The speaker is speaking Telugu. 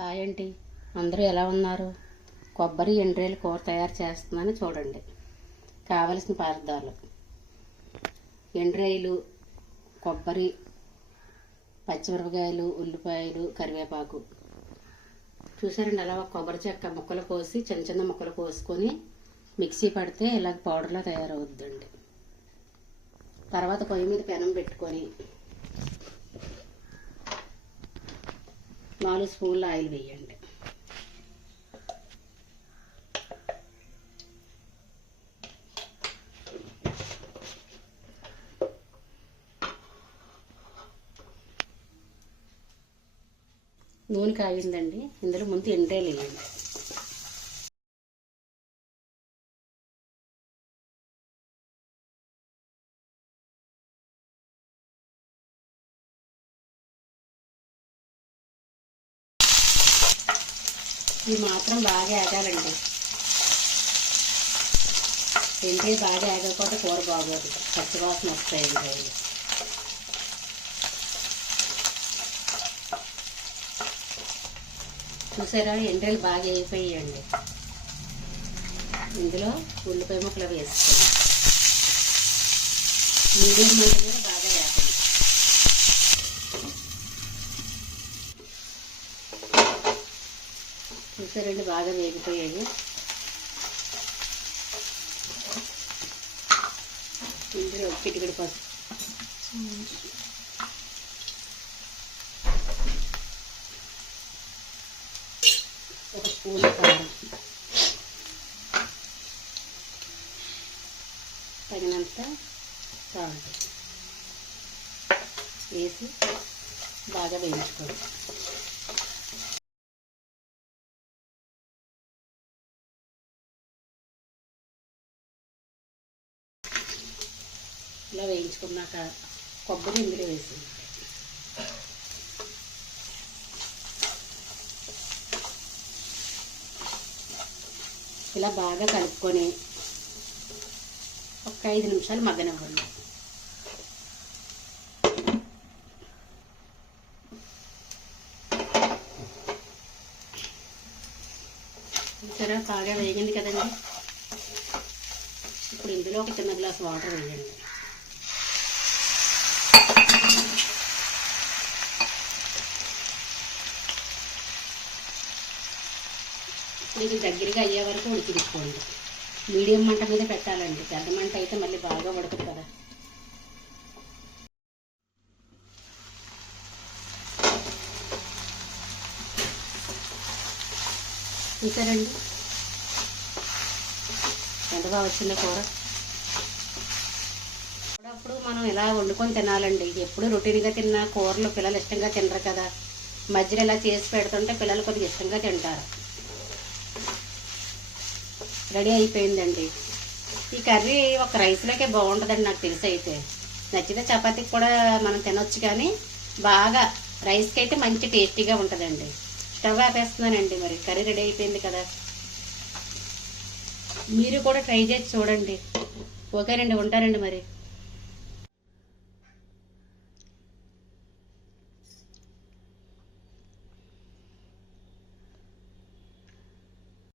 హాయ్ అండి, అందరూ ఎలా ఉన్నారు? కొబ్బరి ఎండ్రేలు కూర తయారు చేస్తున్నాను చూడండి. కావలసిన పదార్థాలు: ఎండ్రేలు, కొబ్బరి, పచ్చిమిరపకాయలు, ఉల్లిపాయలు, కరివేపాకు. చూసారండి, అలా కొబ్బరి చెక్క ముక్కలు కోసి చిన్న చిన్న ముక్కలు కోసుకొని మిక్సీ పడితే ఇలా పౌడర్లా తయారవుద్దండి. తర్వాత పొయ్యి మీద పెనం పెట్టుకొని 4 స్పూన్ల ఆయిల్ వేయండి. నూనె కాగిందండి, ఇందులో ముందు ఎండ్రేలు వేయండి. ఇవి మాత్రం బాగా ఏగాలండి. ఎండ్రేలు బాగా ఏగకపోతే కూర బాగోదు, పచ్చివాసన వస్తాయి ఎండ్రేలు. చూసారా, ఎండ్రేలు బాగా వేగిపోయాయండి. ఇందులో ఉల్లిపాయ ముక్కలు వేసుకోండి. మీడియం మంట మీద బాగా వేపండి. చూసారండి, బాగా వేగిపోయాయి. ఇందులో చిటికెడు పసుపు, ఒక స్పూన్ కారం, తగినంత సాల్ట్ వేసి బాగా వేయించుకోండి. ఇలా వేయించుకున్నాక కొబ్బరి ఇందులో వేసింది. ఇలా బాగా కలుపుకొని ఒక 5 నిమిషాలు మగ్గనివ్వండి. సరే, బాగా వేగింది కదండి. ఇప్పుడు ఇందులో ఒక చిన్న గ్లాస్ వాటర్ వేయండి. ఇది దగ్గరగా అయ్యే వరకు ఉడికించుకోండి. మీడియం మంట మీద పెట్టాలండి, పెద్ద మంట అయితే మళ్ళీ బాగా ఉడకదు కదా. చూసారండి, ఎంత బాగా వచ్చిందో కూర. అప్పుడప్పుడు మనం ఇలా వండుకొని తినాలండి. ఎప్పుడు రొటీన్గా తిన్న కూరలు పిల్లలు ఇష్టంగా తినరు కదా. మధ్యలో ఇలా చేసి పెడుతుంటే పిల్లలు కొద్దిగా ఇష్టంగా తింటారు. రెడీ అయిపోయిందండి. ఈ కర్రీ ఒక రైస్లోకే బాగుంటుందండి నాకు తెలిసి. అయితే నచ్చితే చపాతీకి కూడా మనం తినొచ్చు, కానీ బాగా రైస్కి అయితే మంచి టేస్టీగా ఉంటుందండి. స్టవ్ ఆపేస్తున్నానండి. మరి కర్రీ రెడీ అయిపోయింది కదా, మీరు కూడా ట్రై చేసి చూడండి. ఓకేనండి, ఉంటారండి మరి.